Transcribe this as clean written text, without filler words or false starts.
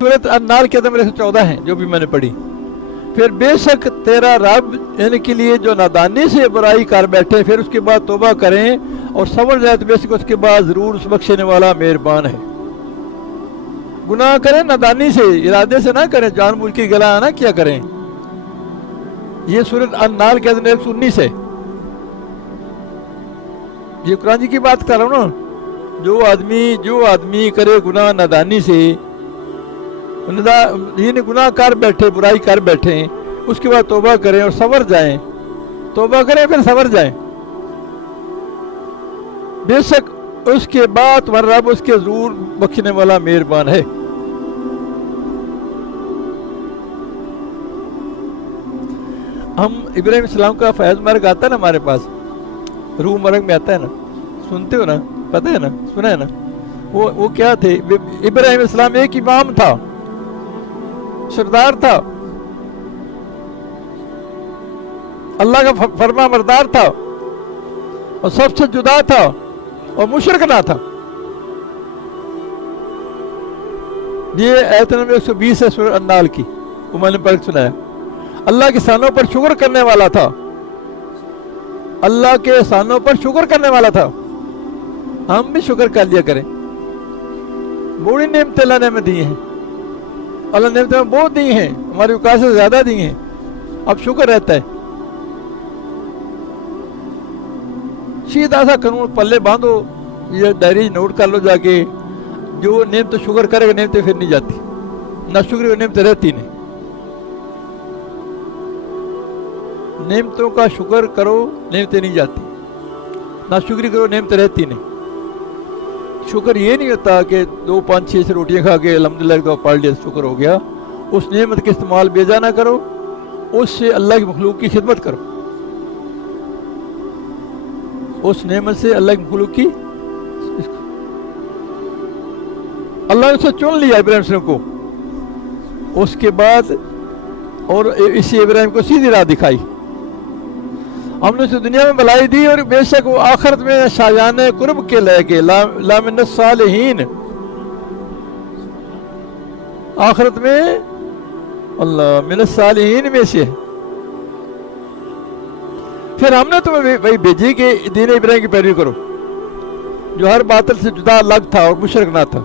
सूरत अन्नाल के अंदर 114 हैं जो भी मैंने पढ़ी। फिर बेशक तेरा रब इनके लिए जो नादानी से बुराई कर बैठे फिर उसके बाद तौबा करें और सबर जाए तो बेशक उसके बाद ज़रूर उस बख्शने वाला मेहरबान है। गुनाह करें नादानी से, इरादे से ना करें, जानबूझ के गला ना क्या करें। ये सूरत अन्नाल के अंदर 119 है। ये कुरान जी की बात कर रहा हूँ ना। जो आदमी करे गुनाह नादानी से, ये गुनाह कर बैठे, बुराई कर बैठे, उसके बाद तौबा करें और सबर जाएं, तौबा करें फिर सबर जाएं, बेशक उसके बाद तुम्हारा रब उसके जरूर बख्शने वाला मेहरबान है। हम इब्राहिम इस्लाम का फैज मर्ग आता है ना हमारे पास, रूह मर्ग में आता है ना, सुनते हो ना, पता है ना, सुना है ना। वो क्या थे? इब्राहिम इस्लाम एक इमाम था, सरदार था, अल्लाह का फरमा बरदार था और सबसे जुदा था और मुशरिक ना था। ये आयत नंबर 120 है सूरह अन्नाल की, वो मैंने पढ़ सुनाया। अल्लाह के एहसानों पर शुक्र करने वाला था, अल्लाह के एहसानों पर शुक्र करने वाला था। हम भी शुक्र कर लिया करें। बड़ी नेमतें अल्लाह ने हमें दी हैं, अल्लाह ने हमें बहुत दी हैं, हमारी औकात से ज्यादा दी हैं, अब शुक्र रहता है। सीधा सा कानून पल्ले बांधो, ये डायरी नोट कर लो जाके, जो नेमत तो शुक्र करेगा नेमतें फिर नहीं जाती, ना शुक्र नेमतें रहती नहीं। नेमतों का शुक्र करो नेमतें नहीं जाती, ना शुक्र करो नेमतें रहती नहीं। शुक्र ये नहीं होता कि 2 5 6 रोटियां खा के अल्हम्दुलिल्लाह तो पढ़ लिया शुक्र हो गया। उस नेमत के इस्तेमाल बेजा ना करो, उससे अल्लाह की मखलूक की खिदमत करो, उस नेमत से अल्लाह की मखलूक की। अल्लाह ने उसे चुन लिया इब्राहिम को, उसके बाद और इसी इब्राहिम को सीधी राह दिखाई। हमने उसे दुनिया में भलाई दी और बेशक वो आखिरत में शाजान कुर्ब के लेके लामिन सालिहीन, आखिरत में अल्लाह मिन सालिहीन में से। फिर हमने तुम्हें वही भेजी कि दीन इब्राहिम की पैरवी करो, जो हर बातिल से जुदा अलग था और मुशरिक ना था।